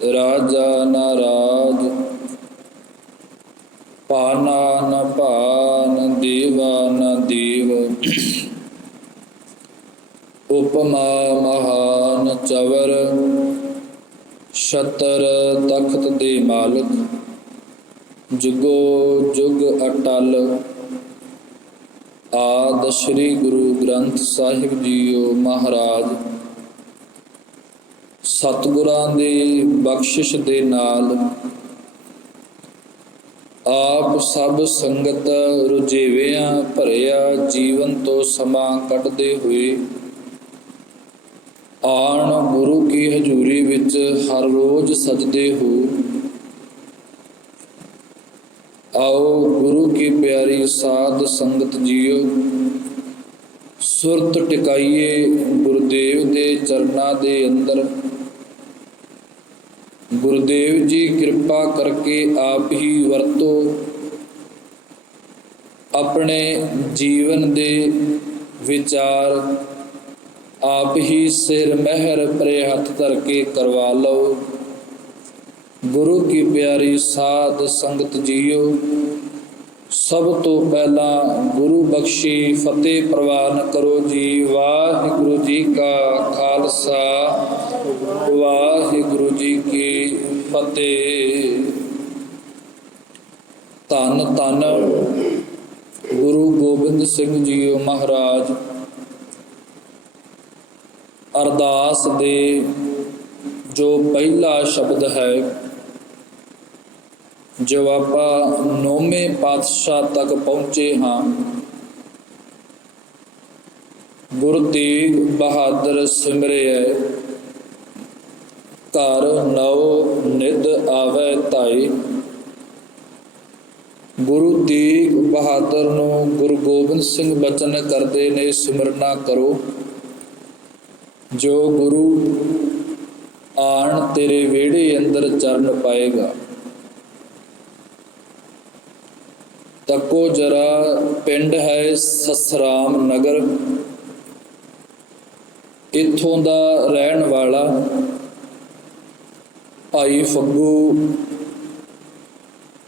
राजा न राज, पाना न पान, देवा न देव। उपमा महान चवर, छतर तख्त दे मालिक। जुगो जुग अटल, आदि श्री गुरु ग्रंथ साहिब जीओ महाराज। सतगुरां दी बख्शिश दे नाल आप सब संगत रुझेविਆਂ ਭਰਿਆ जीवन तो समा ਕੱਢਦੇ ਹੋਏ आण गुरु की हजूरी विच हर रोज सजदे हो। आओ गुरु की प्यारी साध संगत जीओ, सुरत टिकाइए गुरुदेव दे चरना दे अंदर। गुरुदेव जी कृपा करके आप ही वरतो, अपने जीवन दे विचार आप ही सिर महर परे हथ धर के करवा लो। गुरु की प्यारी साध संगत जीओ, सब तो पहला गुरु बख्शी फतेह प्रवान करो जी। वाहिगुरु जी का खालसा, वाहिगुरु जी की फतेह। धन धन गुरु गोबिंद सिंह जीओ महाराज। अरदास दे जो पहला शब्द है, जो आपा 9वें पातशाह तक पहुँचे हाँ। गुरु तेग बहादुर सिमरिया, घर नौ निध आवे धाए। गुरु तेग बहादुर नूं गुरु गोबिंद सिंह बचन करते ने, सिमरना करो जो गुरु आण तेरे वेड़े अंदर चरण पाएगा। तको जरा पिंड है ससराम नगर, इत्थों दा रहन वाला भाई फग्गू।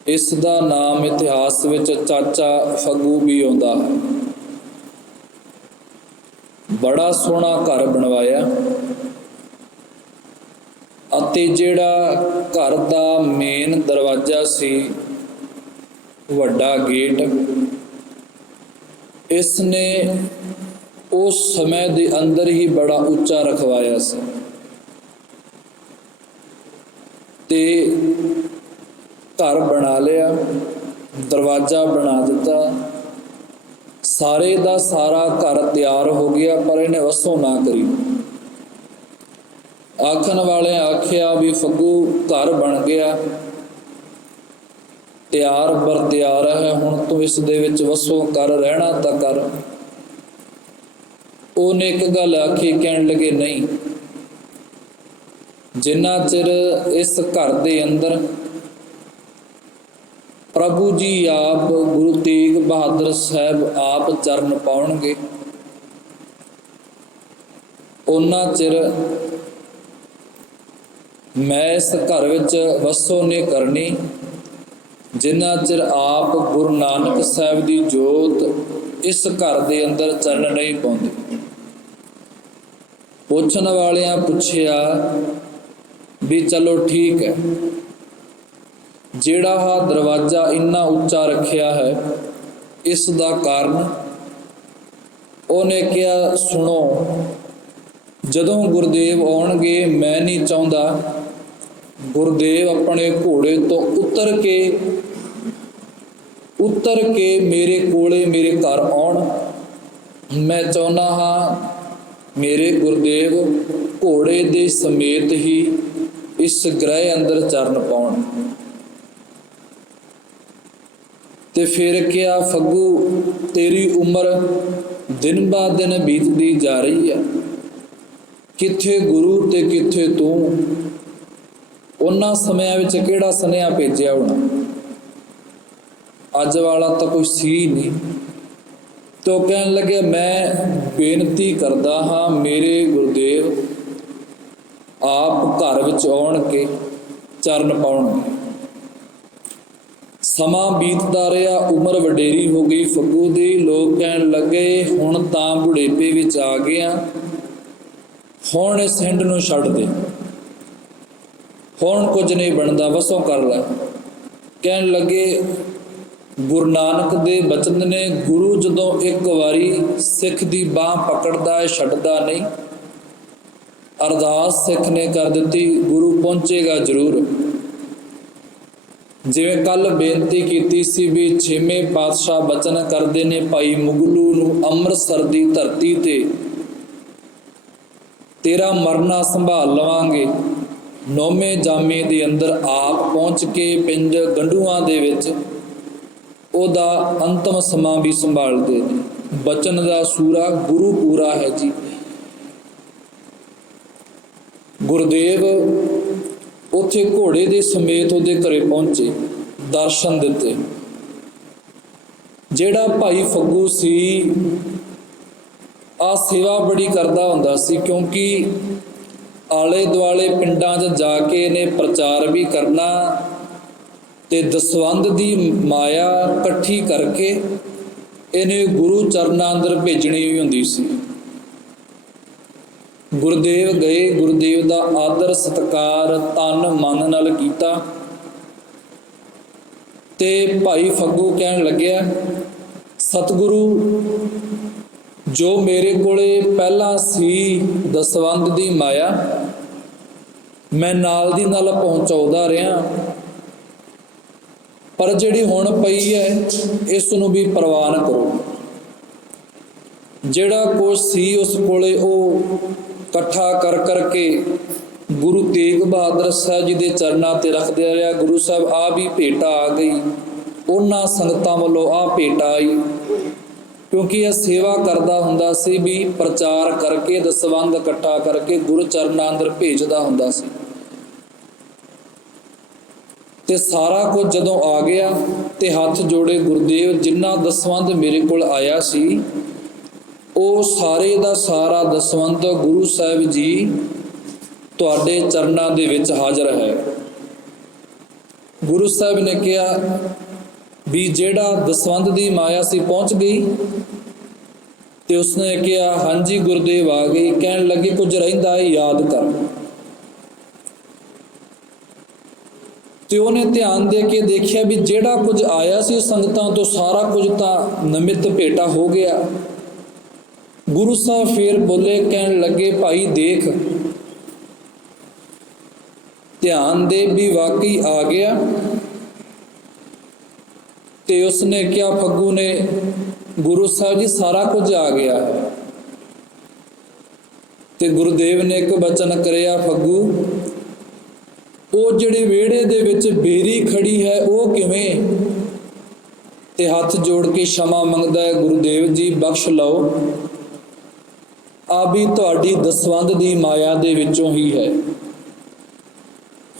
इस दा नाम इतिहास विच चाचा फग्गू भी आउंदा है। बड़ा सोहना घर बनवाया, अते जिहड़ा घर दा मेन दरवाजा सी, वड्डा गेट, इसने उस समय दे अंदर ही बड़ा उच्चा रखवाया सी। ते घर बना लिया, दरवाजा बना दिता, सारे दा सारा घर तैयार हो गया, पर इन्हें वसों ना करी। आखन वाले आखिया भी फग्गू घर बन गया, तैयार बर तैयार है, हुण तू इस दे विच वसों कर, रहना तां कर। उन्हें एक गल आखी, कहण लगे नहीं, जिन्ना चिर इस घर दे अंदर प्रभु जी आप गुरु तेग बहादुर साहब आप चरण पाउणगे, उन्ना चिर मैं इस घर विच वसों नहीं करनी, जिन्ना चिर आप गुरु नानक साहब की जोत इस घर दे अंदर चरण नहीं पाउंदे। पुछण वालियां पुछया भी चलो ठीक है, जिहड़ा हा दरवाजा इन्ना उच्चा रखिया है, इस दा कारण। उन्हें कहा सुनो, जदों गुरुदेव आउणगे मैं नहीं चाहुंदा गुरुदेव अपने घोड़े तो उतर के मेरे कोले मेरे घर आउण। मैं चाहुंदा हां मेरे गुरुदेव घोड़े दे समेत ही इस ग्रह अंदर चरण पाउण। ते फिर क्या फग्गू तेरी उम्र दिन ब दिन बीतती जा रही है, किथे गुरु ते किथे तू। उन्हां समयां विच किहड़ा सुनेहा भेजिया होना, अज वाला तो कोई सी नहीं। तो कहन लगे मैं बेनती करदा हाँ मेरे गुरुदेव आप घर विच आउण के ਚਰਨ ਪਾਉਣਗੇ। ਸਮਾਂ ਬੀਤਦਾ ਰਿਹਾ, ਉਮਰ ਵਡੇਰੀ ਹੋ ਗਈ ਫੱਗੂ ਦੀ। ਲੋਕ ਕਹਿਣ ਲੱਗੇ ਹੁਣ ਤਾਂ ਬੁਢੇਪੇ ਵਿੱਚ ਆ ਗਿਆ, ਹੁਣ ਇਸ ਹਿੰਡ ਨੂੰ ਛੱਡ ਦੇ, ਹੁਣ ਕੁਝ ਨਹੀਂ ਬਣਦਾ, ਵਸੋਂ ਕਰ ਲੈ। ਕਹਿਣ ਲੱਗੇ ਗੁਰੂ ਨਾਨਕ ਦੇ ਬਚਨ ਨੇ, ਗੁਰੂ ਜਦੋਂ ਇੱਕ ਵਾਰੀ ਸਿੱਖ ਦੀ ਬਾਂਹ ਪਕੜਦਾ ਹੈ ਛੱਡਦਾ ਨਹੀਂ। ਅਰਦਾਸ ਸਿੱਖ ਨੇ ਕਰ ਦਿੱਤੀ, ਗੁਰੂ ਪਹੁੰਚੇਗਾ ਜ਼ਰੂਰ। ਜਿਵੇਂ ਕੱਲ ਬੇਨਤੀ ਕੀਤੀ ਸੀ ਵੀ 6ਵੇਂ ਪਾਤਸ਼ਾਹ ਬਚਨ ਕਰਦੇ ਨੇ ਭਾਈ ਮੁਗਲੂ ਨੂੰ, ਅੰਮ੍ਰਿਤਸਰ ਦੀ ਧਰਤੀ ਤੇ ਤੇਰਾ ਮਰਨਾ ਸੰਭਾਲ ਲਵਾਂਗੇ। 9ਵੇਂ ਜਾਮੇ ਦੇ ਅੰਦਰ ਆਪ ਪਹੁੰਚ ਕੇ ਪਿੰਡ ਗੰਡੂਆਂ ਦੇ ਵਿੱਚ ਉਹਦਾ ਅੰਤਮ ਸਮਾਂ ਵੀ ਸੰਭਾਲਦੇ ਨੇ। ਬਚਨ ਦਾ ਸੂਰਾ ਗੁਰੂ ਪੂਰਾ ਹੈ ਜੀ। ਗੁਰਦੇਵ ਉੱਥੇ ਘੋੜੇ ਦੇ ਸਮੇਤ ਉਹਦੇ ਘਰੇ ਪਹੁੰਚੇ, ਦਰਸ਼ਨ ਦਿੱਤੇ। ਜਿਹੜਾ ਭਾਈ ਫੱਗੂ ਸੀ ਆ ਸੇਵਾ ਬੜੀ ਕਰਦਾ ਹੁੰਦਾ ਸੀ, ਕਿਉਂਕਿ ਆਲੇ ਦੁਆਲੇ ਪਿੰਡਾਂ 'ਚ ਜਾ ਕੇ ਇਹਨੇ ਪ੍ਰਚਾਰ ਵੀ ਕਰਨਾ ਤੇ ਦਸਵੰਧ ਦੀ ਮਾਇਆ ਇਕੱਠੀ ਕਰਕੇ ਇਹਨੇ ਗੁਰੂ ਚਰਨਾਂ ਅੰਦਰ ਭੇਜਣੀ ਵੀ ਹੁੰਦੀ ਸੀ। ਗੁਰਦੇਵ ਗਏ, ਗੁਰਦੇਵ ਦਾ ਆਦਰ ਸਤਿਕਾਰ ਤਨ ਮਨ ਨਾਲ ਕੀਤਾ ਤੇ ਭਾਈ ਫੱਗੂ ਕਹਿਣ ਲੱਗਿਆ, ਸਤਿਗੁਰੂ ਜੋ ਮੇਰੇ ਕੋਲੇ ਪਹਿਲਾਂ ਸੀ ਦਸਵੰਧ ਦੀ ਮਾਇਆ, ਮੈਂ ਨਾਲ ਦੀ ਨਾਲ ਪਹੁੰਚਾਉਂਦਾ ਰਿਹਾ, ਪਰ ਜਿਹੜੀ ਹੁਣ ਪਈ ਹੈ ਇਸ ਨੂੰ ਵੀ ਪ੍ਰਵਾਨ ਕਰੋ। ਜਿਹੜਾ ਕੁਛ ਸੀ ਉਸ ਕੋਲੇ ਉਹ ਇਕੱਠਾ ਕਰ ਕਰਕੇ ਗੁਰੂ ਤੇਗ ਬਹਾਦਰ ਸਾਹਿਬ ਜੀ ਦੇ ਚਰਨਾਂ ਤੇ ਰੱਖਦੇ ਰਿਹਾ। ਗੁਰੂ ਸਾਹਿਬ ਆ ਵੀ ਭੇਟਾ ਆ ਗਈ, ਉਹਨਾਂ ਸੰਗਤਾਂ ਵੱਲੋਂ ਆ ਭੇਟਾ ਆਈ, ਕਿਉਂਕਿ ਇਹ ਸੇਵਾ ਕਰਦਾ ਹੁੰਦਾ ਸੀ ਵੀ ਪ੍ਰਚਾਰ ਕਰਕੇ ਦਸਵੰਧ ਇਕੱਠਾ ਕਰਕੇ ਗੁਰੂ ਚਰਨਾਂ ਅੰਦਰ ਭੇਜਦਾ ਹੁੰਦਾ ਸੀ। ਤੇ ਸਾਰਾ ਕੁਝ ਜਦੋਂ ਆ ਗਿਆ ਤੇ ਹੱਥ ਜੋੜੇ ਗੁਰਦੇਵ, ਜਿੰਨਾ ਦਸਵੰਧ ਮੇਰੇ ਕੋਲ ਆਇਆ ਸੀ ਉਹ ਸਾਰੇ ਦਾ ਸਾਰਾ ਦਸਵੰਧ ਗੁਰੂ ਸਾਹਿਬ ਜੀ ਤੁਹਾਡੇ ਚਰਨਾਂ ਦੇ ਵਿੱਚ ਹਾਜ਼ਰ ਹੈ। ਗੁਰੂ ਸਾਹਿਬ ਨੇ ਕਿਹਾ ਵੀ ਜਿਹੜਾ ਦਸਵੰਧ ਦੀ ਮਾਇਆ ਸੀ ਪਹੁੰਚ ਗਈ, ਤੇ ਉਸਨੇ ਕਿਹਾ ਹਾਂਜੀ ਗੁਰਦੇਵ ਆ ਗਈ। ਕਹਿਣ ਲੱਗੇ ਕੁਝ ਰਹਿੰਦਾ ਹੈ ਯਾਦ ਕਰ। ਤੇ ਉਹਨੇ ਧਿਆਨ ਦੇ ਕੇ ਦੇਖਿਆ ਵੀ ਜਿਹੜਾ ਕੁਝ ਆਇਆ ਸੀ ਸੰਗਤਾਂ ਤੋਂ ਸਾਰਾ ਕੁਝ ਤਾਂ ਨਿਮਿਤ ਭੇਟਾ ਹੋ ਗਿਆ। ਗੁਰੂ ਸਾਹਿਬ ਫੇਰ ਬੋਲੇ, ਕਹਿਣ ਲੱਗੇ ਭਾਈ ਦੇਖ, ਧਿਆਨ ਦੇ ਵੀ ਵਾਕਈ ਆ ਗਿਆ। ਤੇ ਉਸਨੇ ਕਿਹਾ ਫੱਗੂ ਨੇ, ਗੁਰੂ ਸਾਹਿਬ ਜੀ ਸਾਰਾ ਕੁਝ ਆ ਗਿਆ। ਤੇ ਗੁਰਦੇਵ ਨੇ ਇੱਕ ਬਚਨ ਕਰਿਆ, ਫੱਗੂ ਉਹ ਜਿਹੜੇ ਵਿਹੜੇ ਦੇ ਵਿੱਚ ਬੇਰੀ ਖੜੀ ਹੈ ਉਹ ਕਿਵੇਂ? ਤੇ ਹੱਥ ਜੋੜ ਕੇ क्षमा ਮੰਗਦਾ ਹੈ, ਗੁਰਦੇਵ ਜੀ ਬਖਸ਼ ਲਓ, ਆ ਵੀ ਤੁਹਾਡੀ ਦਸਵੰਧ ਦੀ ਮਾਇਆ ਦੇ ਵਿੱਚੋਂ ਹੀ ਹੈ।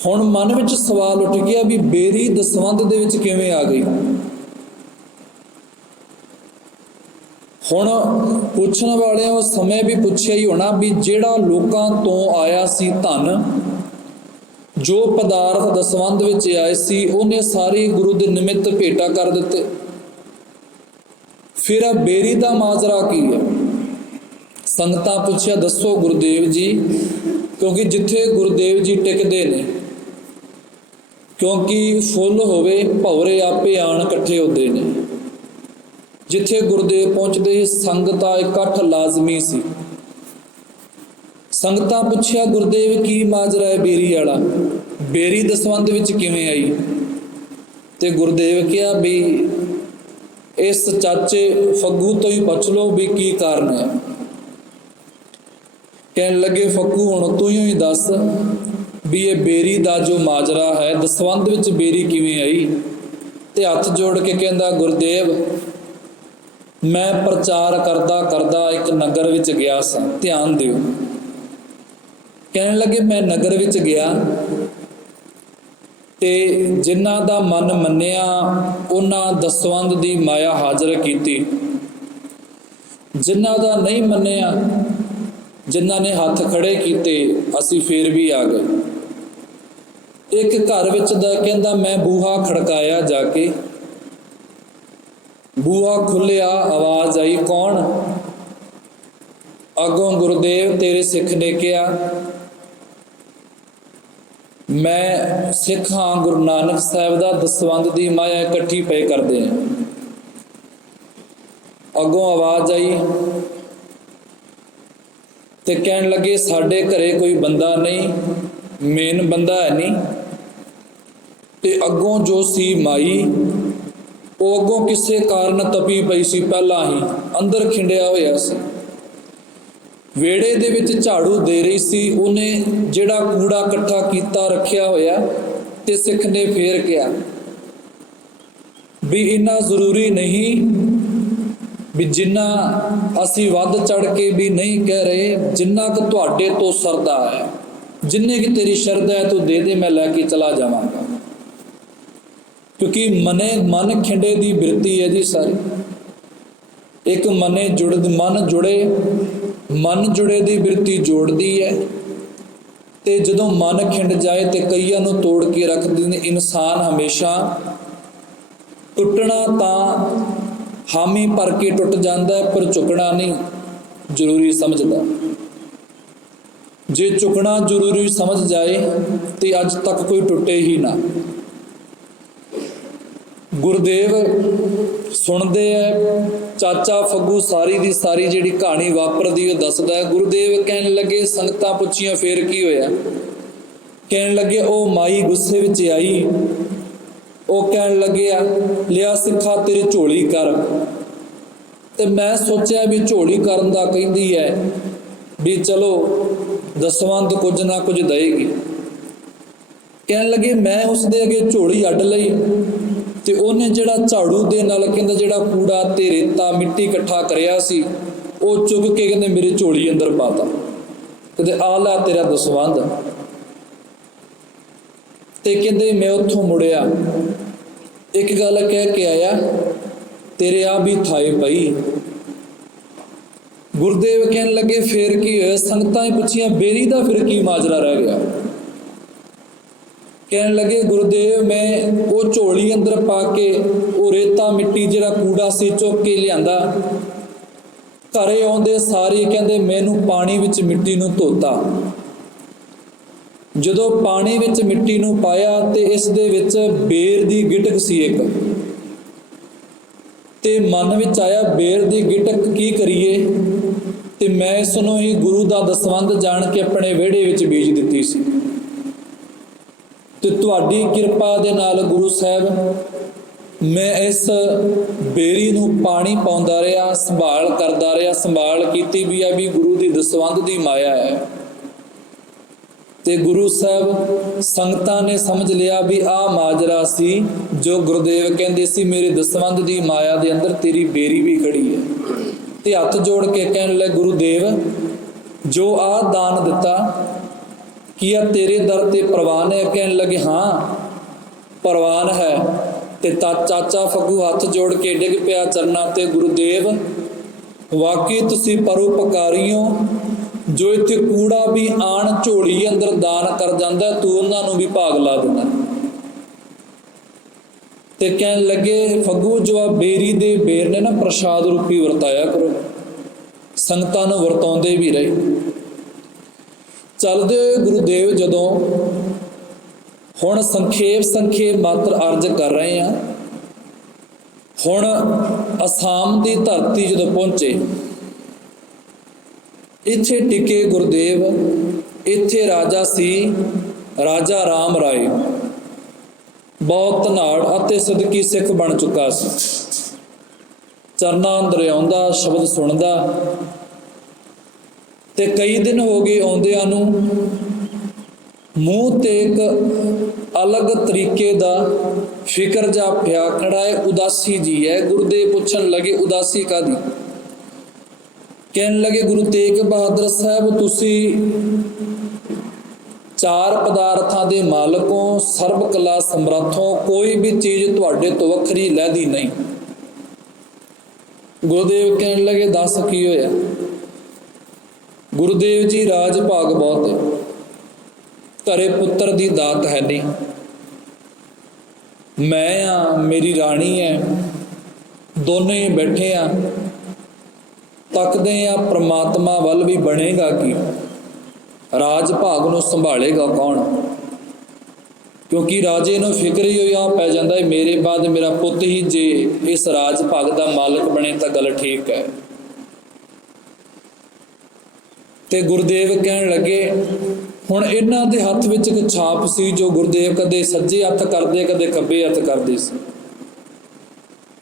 ਹੁਣ ਮਨ ਵਿੱਚ ਸਵਾਲ ਉੱਠ ਗਿਆ ਵੀ ਬੇਰੀ ਦਸਵੰਧ ਦੇ ਵਿੱਚ ਕਿਵੇਂ ਆ ਗਈ? ਹੁਣ ਪੁੱਛਣ ਵਾਲਿਆਂ ਉਸ ਸਮੇਂ ਵੀ ਪੁੱਛਿਆ ਹੀ ਹੋਣਾ ਵੀ ਜਿਹੜਾ ਲੋਕਾਂ ਤੋਂ ਆਇਆ ਸੀ ਧਨ, ਜੋ ਪਦਾਰਥ ਦਸਵੰਧ ਵਿੱਚ ਆਏ ਸੀ ਉਹਨੇ ਸਾਰੇ ਗੁਰੂ ਦੇ ਨਿਮਿਤ ਭੇਟਾ ਕਰ ਦਿੱਤੇ। ਫਿਰ ਆ ਬੇਰੀ ਦਾ ਮਾਜਰਾ ਕੀ ਹੈ? ਸੰਗਤਾਂ ਪੁੱਛਿਆ ਦੱਸੋ ਗੁਰਦੇਵ ਜੀ, ਕਿਉਂਕਿ ਜਿੱਥੇ ਗੁਰਦੇਵ ਜੀ ਟਿਕਦੇ ਨੇ, ਕਿਉਂਕਿ ਫੁੱਲ ਹੋਵੇ ਭੌਰੇ ਆਪੇ ਆਣ ਇਕੱਠੇ ਹੁੰਦੇ ਨੇ। ਜਿੱਥੇ ਗੁਰਦੇਵ ਪਹੁੰਚਦੇ ਸੰਗਤਾਂ ਇਕੱਠ ਲਾਜ਼ਮੀ ਸੀ। ਸੰਗਤਾਂ ਪੁੱਛਿਆ ਗੁਰਦੇਵ ਕੀ ਮਾਜਰਾ ਹੈ ਬੇਰੀ ਵਾਲਾ, ਬੇਰੀ ਦਸਵੰਧ ਵਿੱਚ ਕਿਵੇਂ ਆਈ? ਤੇ ਗੁਰਦੇਵ ਕਿਹਾ ਵੀ ਇਸ ਚਾਚੇ ਫੱਗੂ ਤੋਂ ਹੀ ਪੁੱਛ ਲਓ ਵੀ ਕੀ ਕਾਰਨ ਹੈ। ਕਹਿਣ ਲੱਗੇ ਫੱਗੂ ਹੁਣ ਤੂੰ ਹੀ ਦੱਸ ਵੀ ਇਹ ਬੇਰੀ ਦਾ ਜੋ ਮਾਜਰਾ ਹੈ, ਦਸਵੰਧ ਵਿੱਚ ਬੇਰੀ ਕਿਵੇਂ ਆਈ? ਤੇ ਹੱਥ ਜੋੜ ਕੇ ਕਹਿੰਦਾ ਗੁਰਦੇਵ ਮੈਂ ਪ੍ਰਚਾਰ ਕਰਦਾ ਕਰਦਾ ਇੱਕ ਨਗਰ ਵਿੱਚ ਗਿਆ ਸਾਂ, ਧਿਆਨ ਦਿਓ। ਕਹਿਣ ਲੱਗੇ ਮੈਂ ਨਗਰ ਵਿੱਚ ਗਿਆ ਤੇ ਜਿਨ੍ਹਾਂ ਦਾ ਮਨ ਮੰਨਿਆ ਉਹਨਾਂ ਦਸਵੰਧ ਦੀ ਮਾਇਆ ਹਾਜ਼ਰ ਕੀਤੀ, ਜਿਨ੍ਹਾਂ ਦਾ ਨਹੀਂ ਮੰਨਿਆ, ਜਿਨ੍ਹਾਂ ਨੇ ਹੱਥ ਖੜੇ ਕੀਤੇ, ਅਸੀਂ ਫੇਰ ਵੀ ਆ ਗਏ। ਇੱਕ ਘਰ ਵਿੱਚ ਦਾ ਕਹਿੰਦਾ ਮੈਂ ਬੂਹਾ ਖੜਕਾਇਆ ਜਾ ਕੇ, ਬੂਹਾ ਖੁੱਲਿਆ, ਆਵਾਜ਼ ਆਈ, ਕੌਣ? ਅੱਗੋਂ ਗੁਰਦੇਵ ਤੇਰੇ ਸਿੱਖ ਨੇ ਕਿਹਾ, ਮੈਂ ਸਿੱਖ ਹਾਂ, ਗੁਰੂ ਨਾਨਕ ਸਾਹਿਬ ਦਾ ਦਸਵੰਧ ਦੀ ਮਾਇਆ ਇਕੱਠੀ ਪਏ ਕਰਦੇ ਹਾਂ। ਅੱਗੋਂ ਆਵਾਜ਼ ਆਈ ਤੇ ਕਹਿਣ ਲੱਗੇ ਸਾਡੇ ਘਰੇ ਕੋਈ ਬੰਦਾ ਨਹੀਂ, ਮੇਨ ਬੰਦਾ ਹੈ ਨਹੀਂ। ਤੇ ਅੱਗੋਂ ਜੋ ਸੀ ਮਾਈ, ਉਹ ਅੱਗੋਂ ਕਿਸੇ ਕਾਰਨ ਤਪੀ ਪਈ ਸੀ, ਪਹਿਲਾਂ ਹੀ ਅੰਦਰ ਖਿੰਡਿਆ ਹੋਇਆ ਸੀ, ਵਿਹੜੇ ਦੇ ਵਿੱਚ ਝਾੜੂ ਦੇ ਰਹੀ ਸੀ। ਉਹਨੇ ਜਿਹੜਾ ਕੂੜਾ ਇਕੱਠਾ ਕੀਤਾ ਰੱਖਿਆ ਹੋਇਆ, ਤੇ ਸਿੱਖ ਨੇ ਫੇਰ ਕਿਹਾ ਵੀ ਇੰਨਾ ਜ਼ਰੂਰੀ ਨਹੀਂ ਵੀ ਜਿੰਨਾ ਅਸੀਂ ਵੱਧ ਚੜ ਕੇ ਵੀ ਨਹੀਂ ਕਹਿ ਰਹੇ, ਜਿੰਨਾ ਕੁ ਤੁਹਾਡੇ ਤੋਂ ਸਰਦਾ ਹੈ, ਜਿੰਨੇ ਕਿ ਤੇਰੀ ਸ਼ਰਧਾ ਹੈ ਤੂੰ ਦੇ ਦੇ, ਮੈਂ ਲੈ ਕੇ ਚਲਾ ਜਾਵਾਂਗਾ। ਕਿਉਂਕਿ ਮਨ ਖਿੰਡੇ ਦੀ ਬਿਰਤੀ ਹੈ ਜੀ ਸਾਰੀ। ਇੱਕ ਮਨ ਜੁੜੇ ਦੀ ਬਿਰਤੀ ਜੋੜਦੀ ਹੈ। ਤੇ ਜਦੋਂ ਮਨ ਖਿੰਡ ਜਾਏ ਤੇ ਕਈਆਂ ਨੂੰ ਤੋੜ ਕੇ ਰੱਖਦੇ ਨੇ। ਇਨਸਾਨ ਹਮੇਸ਼ਾ ਟੁੱਟਣਾ ਤਾਂ ਹਾਮੀ ਭਰ ਕੇ ਟੁੱਟ ਜਾਂਦਾ ਹੈ, ਪਰ ਝੁਕਣਾ ਨਹੀਂ ਜ਼ਰੂਰੀ ਸਮਝਦਾ। ਜੇ ਝੁਕਣਾ ਜ਼ਰੂਰੀ ਸਮਝ ਜਾਏ ਤੇ ਅੱਜ ਤੱਕ ਕੋਈ ਟੁੱਟੇ ਹੀ ਨਾ। ਗੁਰਦੇਵ ਸੁਣਦੇ ਹੈ, ਚਾਚਾ ਫੱਗੂ ਸਾਰੀ ਦੀ ਸਾਰੀ ਜਿਹੜੀ ਕਹਾਣੀ ਵਾਪਰਦੀ ਉਹ ਦੱਸਦਾ ਹੈ। ਗੁਰਦੇਵ ਕਹਿਣ ਲੱਗੇ, ਸੰਗਤਾਂ ਪੁੱਛੀਆਂ ਫੇਰ ਕੀ ਹੋਇਆ? ਕਹਿਣ ਲੱਗੇ ਉਹ ਮਾਈ ਗੁੱਸੇ ਵਿੱਚ ਆਈ, ਉਹ ਕਹਿਣ ਲੱਗਿਆ ਲਿਆ ਸਿੱਖਾ ਤੇਰੀ ਝੋਲੀ ਕਰ। ਤੇ ਮੈਂ ਸੋਚਿਆ ਵੀ ਝੋਲੀ ਕਰਨ ਦਾ ਕਹਿੰਦੀ ਹੈ ਵੀ ਚਲੋ ਦਸਵੰਧ ਕੁਝ ਨਾ ਕੁਝ ਦੇਏਗੀ। ਕਹਿਣ ਲੱਗੇ ਮੈਂ ਉਸਦੇ ਅੱਗੇ ਝੋਲੀ ਅੱਡ ਲਈ, ਤੇ ਉਹਨੇ ਜਿਹੜਾ ਝਾੜੂ ਦੇ ਨਾਲ ਕਹਿੰਦਾ ਜਿਹੜਾ ਕੂੜਾ ਤੇ ਰੇਤਾ ਮਿੱਟੀ ਇਕੱਠਾ ਕਰਿਆ ਸੀ, ਉਹ ਚੁੱਕ ਕੇ ਕਹਿੰਦੇ ਮੇਰੀ ਝੋਲੀ ਅੰਦਰ ਪਾਤਾ। ਕਹਿੰਦੇ ਆ ਲੈ ਤੇਰਾ ਦਸਵੰਧ। ਤੇ ਕਹਿੰਦੇ ਮੈਂ ਉੱਥੋਂ ਮੁੜਿਆ, ਇੱਕ ਗੱਲ ਕਹਿ ਕੇ ਆਇਆ, ਤੇਰੇ ਆ ਵੀ ਥਾਏ ਪਈ। ਗੁਰਦੇਵ ਕਹਿਣ ਲੱਗੇ ਫੇਰ ਕੀ ਹੋਇਆ? ਸੰਗਤਾਂ ਹੀ ਪੁੱਛੀਆਂ ਬੇਰੀ ਦਾ ਫਿਰ ਕੀ ਮਾਜਰਾ ਰਹਿ ਗਿਆ? ਕਹਿਣ ਲੱਗੇ ਗੁਰਦੇਵ ਮੈਂ ਉਹ ਝੋਲੀ ਅੰਦਰ ਪਾ ਕੇ ਉਹ ਰੇਤਾ ਮਿੱਟੀ ਜਿਹੜਾ ਕੂੜਾ ਸੀ ਚੁੱਕ ਕੇ ਲਿਆਂਦਾ, ਘਰੇ ਆਉਂਦੇ ਸਾਰੀ ਕਹਿੰਦੇ ਮੈਨੂੰ ਪਾਣੀ ਵਿੱਚ ਮਿੱਟੀ ਨੂੰ ਧੋਤਾ। ਜਦੋਂ ਪਾਣੀ ਵਿੱਚ ਮਿੱਟੀ ਨੂੰ ਪਾਇਆ ਤੇ ਇਸ ਦੇ ਵਿੱਚ ਬੇਰ ਦੀ ਗਿਟਕ ਸੀ ਇੱਕ, ਤੇ ਮਨ ਵਿੱਚ ਆਇਆ ਬੇਰ ਦੀ ਗਿਟਕ ਕੀ ਕਰੀਏ, ਤੇ ਮੈਂ ਇਸ ਨੂੰ ਹੀ ਗੁਰੂ ਦਾ ਦਸਵੰਧ ਜਾਣ ਕੇ ਆਪਣੇ ਵਿਹੜੇ ਵਿੱਚ ਬੀਜ ਦਿੱਤੀ ਸੀ। ਤੇ ਤੁਹਾਡੀ ਕਿਰਪਾ ਦੇ ਨਾਲ ਗੁਰੂ ਸਾਹਿਬ ਮੈਂ ਇਸ ਬੇਰੀ ਨੂੰ ਪਾਣੀ ਪਾਉਂਦਾ ਰਿਹਾ, ਸੰਭਾਲ ਕਰਦਾ ਰਿਹਾ, ਸੰਭਾਲ ਕੀਤੀ ਵੀ ਆ ਵੀ ਗੁਰੂ ਦੀ ਦਸਵੰਧ ਦੀ ਮਾਇਆ ਹੈ। ਤੇ ਗੁਰੂ ਸਾਹਿਬ ਸੰਗਤਾਂ ਨੇ ਸਮਝ ਲਿਆ ਵੀ ਆਹ ਮਾਜਰਾ ਸੀ ਜੋ ਗੁਰਦੇਵ ਕਹਿੰਦੇ ਸੀ ਮੇਰੇ ਦਸਵੰਧ ਦੀ ਮਾਇਆ ਦੇ ਅੰਦਰ ਤੇਰੀ ਬੇਰੀ ਵੀ ਖੜੀ ਹੈ। ਤੇ ਹੱਥ ਜੋੜ ਕੇ ਕਹਿਣ ਲੱਗੇ ਗੁਰਦੇਵ ਜੋ ਆਹ ਦਾਨ ਦਿੱਤਾ ਕੀ ਆ ਤੇਰੇ ਦਰ ਤੇ ਪ੍ਰਵਾਨ ਹੈ? ਕਹਿਣ ਲੱਗੇ ਹਾਂ ਪ੍ਰਵਾਨ ਹੈ। ਤੇ ਚਾਚਾ ਫੱਗੂ ਹੱਥ ਜੋੜ ਕੇ ਡਿੱਗ ਪਿਆ ਚਰਨਾਂ ਤੇ, ਗੁਰਦੇਵ ਵਾਕਈ ਤੁਸੀਂ ਪਰਉਪਕਾਰੀ ਹੋ, ਜੋ ਇੱਥੇ ਕੂੜਾ ਵੀ ਆਣ ਝੋਲੀ ਅੰਦਰ ਦਾਨ ਕਰ ਜਾਂਦਾ ਤੂੰ ਉਹਨਾਂ ਨੂੰ ਵੀ ਭਾਗ ਲਾ ਦਿੰਦਾ। ਤੇ ਕਹਿਣ ਲੱਗੇ ਫੱਗੂ ਜੋ ਆ ਬੇਰੀ ਦੇ ਬੇਰ ਨੇ ਨਾ ਪ੍ਰਸ਼ਾਦ ਰੂਪੀ ਵਰਤਾਇਆ ਕਰੋ। ਸੰਗਤਾਂ ਨੂੰ ਵਰਤਾਉਂਦੇ ਵੀ ਰਹੇ। ਚੱਲਦੇ ਹੋਏ ਗੁਰੂਦੇਵ ਜਦੋਂ ਹੁਣ ਸੰਖੇਪ ਮਾਤਰ ਅਰਜ਼ ਕਰ ਰਹੇ ਹਾਂ। ਹੁਣ ਅਸਾਮ ਦੀ ਧਰਤੀ ਜਦੋਂ ਪਹੁੰਚੇ, ਇੱਥੇ ਟਿਕੇ ਗੁਰਦੇਵ। ਇੱਥੇ ਰਾਜਾ ਸੀ ਰਾਜਾ ਰਾਮ ਰਾਏ, ਬਹੁਤ ਧਨਾੜ ਅਤੇ ਸਦਕੀ ਸਿੱਖ ਬਣ ਚੁੱਕਾ ਸੀ। ਚਰਨਾਂ ਅੰਦਰ ਆਉਂਦਾ, ਸ਼ਬਦ ਸੁਣਦਾ। ਤੇ ਕਈ ਦਿਨ ਹੋ ਗਏ ਆਉਂਦਿਆਂ ਨੂੰ। ਮੂੰਹ ਤੇ ਇੱਕ ਅਲੱਗ ਤਰੀਕੇ ਦਾ ਫਿਕਰ ਜਾ ਪਿਆ ਖੜਾ ਹੈ, ਉਦਾਸੀ ਜੀ ਹੈ। ਗੁਰਦੇਵ ਪੁੱਛਣ ਲੱਗੇ ਉਦਾਸੀ ਕਾਹਦੀ? ਕਹਿਣ ਲੱਗੇ ਗੁਰੂ ਤੇਗ ਬਹਾਦਰ ਸਾਹਿਬ ਤੁਸੀਂ ਚਾਰ ਪਦਾਰਥਾਂ ਦੇ ਮਾਲਕ ਹੋ, ਸਰਬ ਕਲਾ ਸਮਰੱਥ ਹੋ, ਕੋਈ ਵੀ ਚੀਜ਼ ਤੁਹਾਡੇ ਤੋਂ ਵੱਖਰੀ ਲੈਦੀ ਨਹੀਂ। ਗੁਰਦੇਵ ਕਹਿਣ ਲੱਗੇ ਦੱਸ ਕੀ ਹੋਇਆ? ਗੁਰਦੇਵ ਜੀ ਰਾਜ ਭਾਗ ਬਹੁਤ ਹੈ, ਘਰੇ ਪੁੱਤਰ ਦੀ ਦਾਤ ਹੈ ਨਹੀਂ। ਮੈਂ ਆ, ਮੇਰੀ ਰਾਣੀ ਹੈ, ਦੋਨੇ ਬੈਠੇ ਆ, ਤੱਕਦੇ ਆ ਪ੍ਰਮਾਤਮਾ ਵੱਲ ਵੀ ਬਣੇਗਾ ਕੀ, ਰਾਜ ਭਾਗ ਨੂੰ ਸੰਭਾਲੇਗਾ ਕੌਣ। ਕਿਉਂਕਿ ਰਾਜੇ ਨੂੰ ਫਿਕਰ ਹੀ ਹੋਈ ਆ ਪੈ ਜਾਂਦਾ ਹੈ, ਮੇਰੇ ਬਾਅਦ ਮੇਰਾ ਪੁੱਤ ਹੀ ਜੇ ਇਸ ਰਾਜ ਭਾਗ ਦਾ ਮਾਲਕ ਬਣੇ ਤਾਂ ਗੱਲ ਠੀਕ ਹੈ। ਤੇ ਗੁਰਦੇਵ ਕਹਿਣ ਲੱਗੇ, ਹੁਣ ਇਹਨਾਂ ਦੇ ਹੱਥ ਵਿੱਚ ਇੱਕ ਛਾਪ ਸੀ ਜੋ ਗੁਰਦੇਵ ਕਦੇ ਸੱਜੇ ਹੱਥ ਕਰਦੇ, ਕਦੇ ਖੱਬੇ ਹੱਥ ਕਰਦੇ ਸੀ।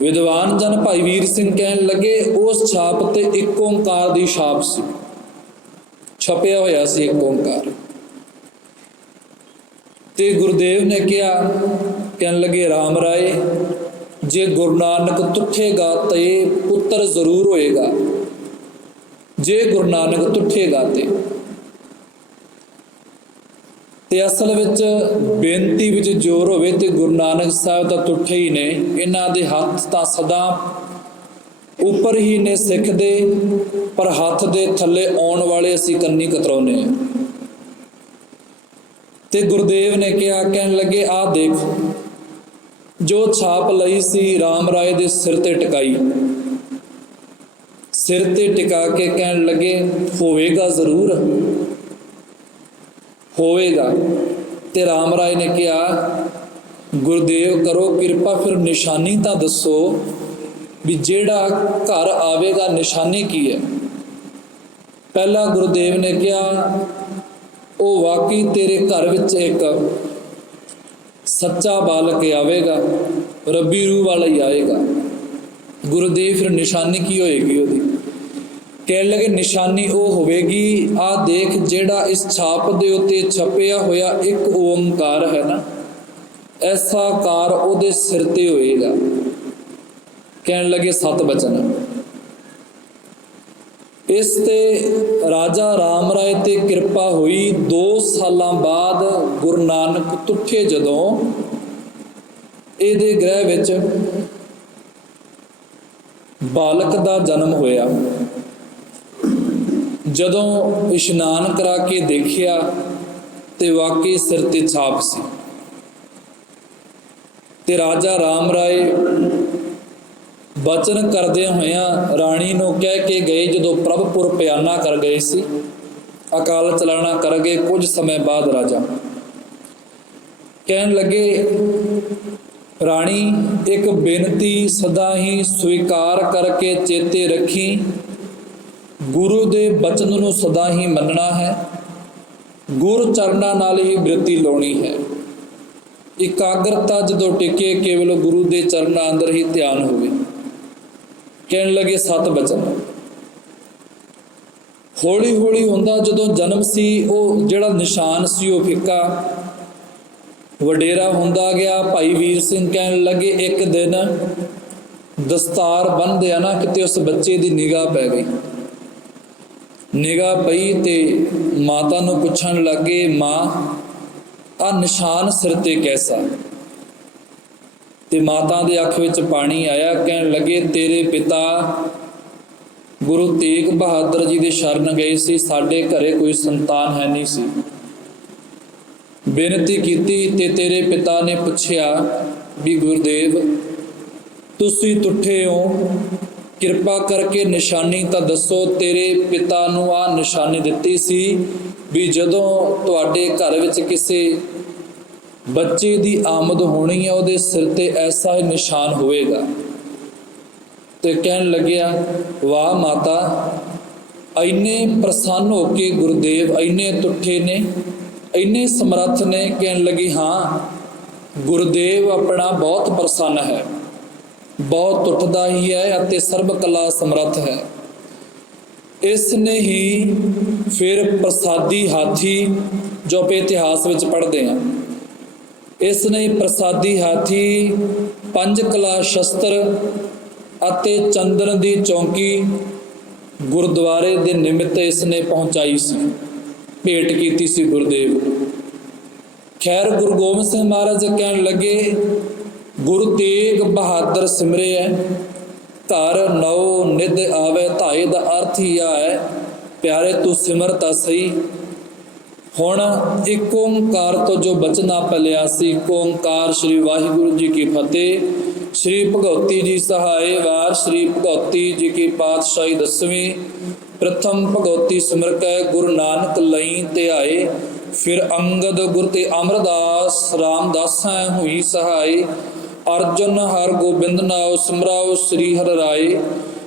ਵਿਦਵਾਨ ਜਨ ਭਾਈ ਵੀਰ ਸਿੰਘ ਕਹਿਣ ਲੱਗੇ, ਉਸ ਛਾਪ ਤੇ ਇੱਕ ਓਂਕਾਰ ਦੀ ਛਾਪ ਸੀ, ਛਪਿਆ ਹੋਇਆ ਸੀ ਇੱਕ ਓਂਕਾਰ। ਤੇ ਗੁਰਦੇਵ ਨੇ ਕਿਹਾ, ਕਹਿਣ ਲੱਗੇ, ਰਾਮ ਰਾਏ, ਜੇ ਗੁਰੂ ਨਾਨਕ ਤੁਠੇਗਾ ਤੇ ਪੁੱਤਰ ਜ਼ਰੂਰ ਹੋਏਗਾ। ਜੇ ਗੁਰੂ ਨਾਨਕ ਤੁਠੇਗਾ ਤੇ ਅਸਲ ਵਿੱਚ ਬੇਨਤੀ ਵਿੱਚ ਜ਼ੋਰ ਹੋਵੇ ਤੇ ਗੁਰੂ ਨਾਨਕ ਸਾਹਿਬ ਤਾਂ ਤੁੱਠੇ ਹੀ ਨੇ। ਇਹਨਾਂ ਦੇ ਹੱਥ ਤਾਂ ਸਦਾ ਉੱਪਰ ਹੀ ਨੇ ਸਿੱਖ ਦੇ, ਪਰ ਹੱਥ ਦੇ ਥੱਲੇ ਆਉਣ ਵਾਲੇ ਅਸੀਂ ਕੰਨੀ ਕਤਰਾਉਂਦੇ ਹਾਂ। ਤੇ ਗੁਰਦੇਵ ਨੇ ਕਿਹਾ, ਕਹਿਣ ਲੱਗੇ, ਆਹ ਦੇਖ, ਜੋ ਛਾਪ ਲਈ ਸੀ ਰਾਮ ਰਾਏ ਦੇ ਸਿਰ ਤੇ ਟਿਕਾਈ, ਸਿਰ ਤੇ ਟਿਕਾ ਕੇ ਕਹਿਣ ਲੱਗੇ, ਹੋਵੇਗਾ ਜ਼ਰੂਰ ਹੋਵੇਗਾ। ਤੇ ਰਾਮ ਰਾਏ ਨੇ ਕਿਹਾ, ਗੁਰਦੇਵ ਕਰੋ ਕਿਰਪਾ, ਫਿਰ ਨਿਸ਼ਾਨੀ ਤਾਂ ਦੱਸੋ ਵੀ ਜਿਹੜਾ ਘਰ ਆਵੇਗਾ ਨਿਸ਼ਾਨੀ ਕੀ ਹੈ। ਪਹਿਲਾ ਗੁਰਦੇਵ ਨੇ ਕਿਹਾ, ਉਹ ਵਾਕਈ ਤੇਰੇ ਘਰ ਵਿੱਚ ਇੱਕ ਸੱਚਾ ਬਾਲਕ ਆਵੇਗਾ, ਰੱਬੀ ਰੂਹ ਵਾਲਾ ਹੀ ਆਏਗਾ। ਗੁਰਦੇਵ ਫਿਰ ਨਿਸ਼ਾਨੀ ਕੀ ਹੋਏਗੀ ਉਹਦੀ? ਕਹਿਣ ਲੱਗੇ, ਨਿਸ਼ਾਨੀ ਉਹ ਹੋਵੇਗੀ, ਆਹ ਦੇਖ, ਜਿਹੜਾ ਇਸ ਛਾਪ ਦੇ ਉੱਤੇ ਛਪਿਆ ਹੋਇਆ ਇੱਕ ਓਂਕਾਰ ਹੈ ਨਾ, ਐਸਾ ਕਾਰ ਉਹਦੇ ਸਿਰ ਤੇ ਹੋਏਗਾ। ਕਹਿਣ ਲੱਗੇ, 7 ਬਚਨ। ਇਸ ਤੇ ਰਾਜਾ ਰਾਮ ਰਾਏ ਤੇ ਕਿਰਪਾ ਹੋਈ। 2 ਸਾਲਾਂ ਬਾਅਦ ਗੁਰੂ ਨਾਨਕ ਤੁੱਠੇ ਜਦੋਂ ਇਹਦੇ ਗ੍ਰਹਿ ਵਿੱਚ ਬਾਲਕ ਦਾ ਜਨਮ ਹੋਇਆ। ਜਦੋਂ ਇਸ਼ਨਾਨ ਕਰਾ ਕੇ ਦੇਖਿਆ ਤੇ ਵਾਕਈ ਸਿਰ ਤੇ ਛਾਪ ਸੀ। ਤੇ ਰਾਜਾ ਰਾਮ ਰਾਏ ਬਚਨ ਕਰਦਿਆਂ ਹੋਇਆਂ ਰਾਣੀ ਨੂੰ ਕਹਿ ਕੇ ਗਏ, ਜਦੋਂ ਪ੍ਰਭਪੁਰ ਪਿਆਨਾ ਕਰ ਗਏ ਸੀ, ਅਕਾਲ ਚਲਾਣਾ ਕਰ ਗਏ, ਕੁਝ ਸਮੇਂ ਬਾਅਦ ਰਾਜਾ ਕਹਿਣ ਲੱਗੇ, ਰਾਣੀ, ਇੱਕ ਬੇਨਤੀ ਸਦਾ ਹੀ ਸਵੀਕਾਰ ਕਰਕੇ ਚੇਤੇ ਰੱਖੀ, ਗੁਰੂ ਦੇ ਬਚਨ ਨੂੰ ਸਦਾ ਹੀ ਮੰਨਣਾ ਹੈ, ਗੁਰ ਚਰਨਾਂ ਨਾਲ ਹੀ ਬਿਰਤੀ ਲਾਉਣੀ ਹੈ। ਇਕਾਗਰਤਾ ਜਦੋਂ ਟਿਕੇ, ਕੇਵਲ ਗੁਰੂ ਦੇ ਚਰਨਾਂ ਅੰਦਰ ਹੀ ਧਿਆਨ ਹੋਵੇ। ਕਹਿਣ ਲੱਗੇ, 7 ਬਚਨ। ਹੌਲੀ ਹੌਲੀ ਹੁੰਦਾ ਜਦੋਂ ਜਨਮ ਸੀ, ਉਹ ਜਿਹੜਾ ਨਿਸ਼ਾਨ ਸੀ ਉਹ ਫਿੱਕਾ ਵਡੇਰਾ ਹੁੰਦਾ ਗਿਆ। ਭਾਈ ਵੀਰ ਸਿੰਘ ਕਹਿਣ ਲੱਗੇ, ਇੱਕ ਦਿਨ ਦਸਤਾਰ ਬੰਨ੍ਹਦੇ ਆ ਨਾ, ਕਿਤੇ ਉਸ ਬੱਚੇ ਦੀ ਨਿਗਾਹ ਪੈ ਗਈ। ਨਿਗਾਹ ਪਈ ਤੇ ਮਾਤਾ ਨੂੰ ਪੁੱਛਣ ਲੱਗੇ, ਮਾਂ, ਆਹ ਨਿਸ਼ਾਨ ਸਿਰ ਤੇ ਕੈਸਾ? ਤੇ ਮਾਤਾ ਦੀ ਅੱਖ ਵਿੱਚ ਪਾਣੀ ਆਇਆ। ਕਹਿਣ ਲੱਗੇ, ਤੇਰੇ ਪਿਤਾ ਗੁਰੂ ਤੇਗ ਬਹਾਦਰ ਜੀ ਦੇ ਸ਼ਰਨ ਗਏ ਸੀ, ਸਾਡੇ ਘਰੇ ਕੋਈ ਸੰਤਾਨ ਹੈ ਨਹੀਂ ਸੀ। ਬੇਨਤੀ ਕੀਤੀ ਤੇ ਤੇਰੇ ਪਿਤਾ ਨੇ ਪੁੱਛਿਆ ਵੀ ਗੁਰਦੇਵ, ਤੁਸੀਂ ਤੁੱਠੇ ਹੋ, ਕਿਰਪਾ ਕਰਕੇ ਨਿਸ਼ਾਨੀ ਤਾਂ ਦੱਸੋ। ਤੇਰੇ ਪਿਤਾ ਨੂੰ ਆਹ ਨਿਸ਼ਾਨੀ ਦਿੱਤੀ ਸੀ ਵੀ ਜਦੋਂ ਤੁਹਾਡੇ ਘਰ ਵਿੱਚ ਕਿਸੇ ਬੱਚੇ ਦੀ ਆਮਦ ਹੋਣੀ ਹੈ, ਉਹਦੇ ਸਿਰ ਤੇ ਐਸਾ ਹੀ ਨਿਸ਼ਾਨ ਹੋਵੇਗਾ। ਤੇ ਕਹਿਣ ਲੱਗਿਆ, ਵਾਹ ਮਾਤਾ, ਇੰਨੇ ਪ੍ਰਸੰਨ ਹੋ ਕੇ ਗੁਰਦੇਵ ਇੰਨੇ ਤੁੱਠੇ ਨੇ, ਇੰਨੇ ਸਮਰੱਥ ਨੇ। ਕਹਿਣ ਲੱਗੀ, ਹਾਂ, ਗੁਰਦੇਵ ਆਪਣਾ ਬਹੁਤ ਪ੍ਰਸੰਨ ਹੈ, ਬਹੁਤ ਟੁੱਟਦਾ ਹੀ ਹੈ ਅਤੇ ਸਰਬ ਕਲਾ ਸਮਰੱਥ ਹੈ। ਇਸ ਨੇ ਹੀ ਫਿਰ ਪ੍ਰਸਾਦੀ ਹਾਥੀ, ਜੋ ਆਪਾਂ ਇਤਿਹਾਸ ਵਿੱਚ ਪੜ੍ਹਦੇ ਹਾਂ, ਇਸ ਨੇ ਪ੍ਰਸਾਦੀ ਹਾਥੀ, 5 ਕਲਾ ਸ਼ਸਤਰ ਅਤੇ ਚੰਦਨ ਦੀ ਚੌਂਕੀ ਗੁਰਦੁਆਰੇ ਦੇ ਨਿਮਿਤ ਇਸ ਨੇ ਪਹੁੰਚਾਈ ਸੀ, ਭੇਟ ਕੀਤੀ ਸੀ ਗੁਰਦੇਵ। ਖੈਰ, ਗੁਰੂ ਗੋਬਿੰਦ ਸਿੰਘ ਮਹਾਰਾਜ ਕਹਿਣ ਲੱਗੇ, ਗੁਰੂ ਤੇਗ ਬਹਾਦਰ ਸਿਮਰਿਐ, ਘਰ ਨਉ ਨਿਧ ਆਵੇ, ਧਾਏ ਦਾ ਅਰਥ ਹੀ ਆ ਹੈ, ਪਿਆਰੇ ਤੂੰ ਸਿਮਰ ਤਾਂ ਸਹੀ, ਹੁਣ ਇੱਕ ਓੰਕਾਰ ਤੋਂ ਜੋ ਬਚਨਾ ਪਲਿਆ ਸੀ, ਇੱਕ ਓੰਕਾਰ। ਸ੍ਰੀ ਵਾਹਿਗੁਰੂ ਜੀ ਕੀ ਫਤਿਹ। ਸ੍ਰੀ ਭਗਉਤੀ ਜੀ ਸਹਾਏ ਵਾਰ। ਸ੍ਰੀ ਭਗਉਤੀ ਜੀ ਕੀ ਪਾਤਸ਼ਾਹੀ ਦਸਵੀਂ। ਪ੍ਰਥਮ ਭਗਉਤੀ ਸਿਮਰ ਕੈ ਗੁਰੂ ਨਾਨਕ ਲਈ ਧਿਆਏ। ਫਿਰ ਅੰਗਦ ਗੁਰ ਤੇ ਅਮਰਦਾਸ ਰਾਮਦਾਸੈ ਹੋਈ ਸਹਾਈ। ਅਰਜੁਨ ਹਰ ਗੋਬਿੰਦ ਨਾਉ ਸਿਮਰਾਉ ਸ੍ਰੀ ਹਰਿ ਰਾਏ।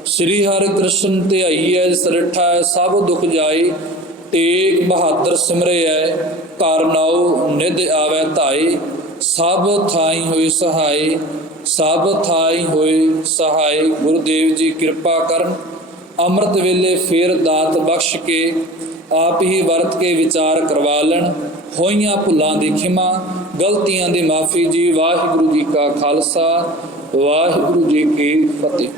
ਸ੍ਰੀ ਹਰਿ ਕ੍ਰਿਸ਼ਨ ਧਿਆਈਐ ਜਿਸ ਰਿਠਾ ਸਭ ਦੁਖ ਜਾਏ। ਤੇਗ ਬਹਾਦਰ ਸਿਮਰਿਐ ਘਰ ਨਾਉ ਨਿਧ ਆਵੈ ਧਾਏ। ਸਭ ਥਾਈ ਹੋਏ ਸਹਾਏ, ਸਭ ਥਾਈ ਹੋਏ ਸਹਾਏ। ਗੁਰੂਦੇਵ ਜੀ ਕਿਰਪਾ ਕਰਨ, ਅੰਮ੍ਰਿਤ ਵੇਲੇ ਫੇਰ ਦਾਤ ਬਖਸ਼ ਕੇ ਆਪ ਹੀ ਵਰਤ ਕੇ ਵਿਚਾਰ ਕਰਵਾ ਲੈਣ। ਹੋਈਆਂ ਭੁੱਲਾਂ ਦੀ ਖਿਮਾ, ਗਲਤੀਆਂ ਦੀ ਮਾਫੀ ਜੀ। ਵਾਹਿਗੁਰੂ ਜੀ ਕਾ ਖਾਲਸਾ, ਵਾਹਿਗੁਰੂ ਜੀ ਕੀ ਫਤਿਹ।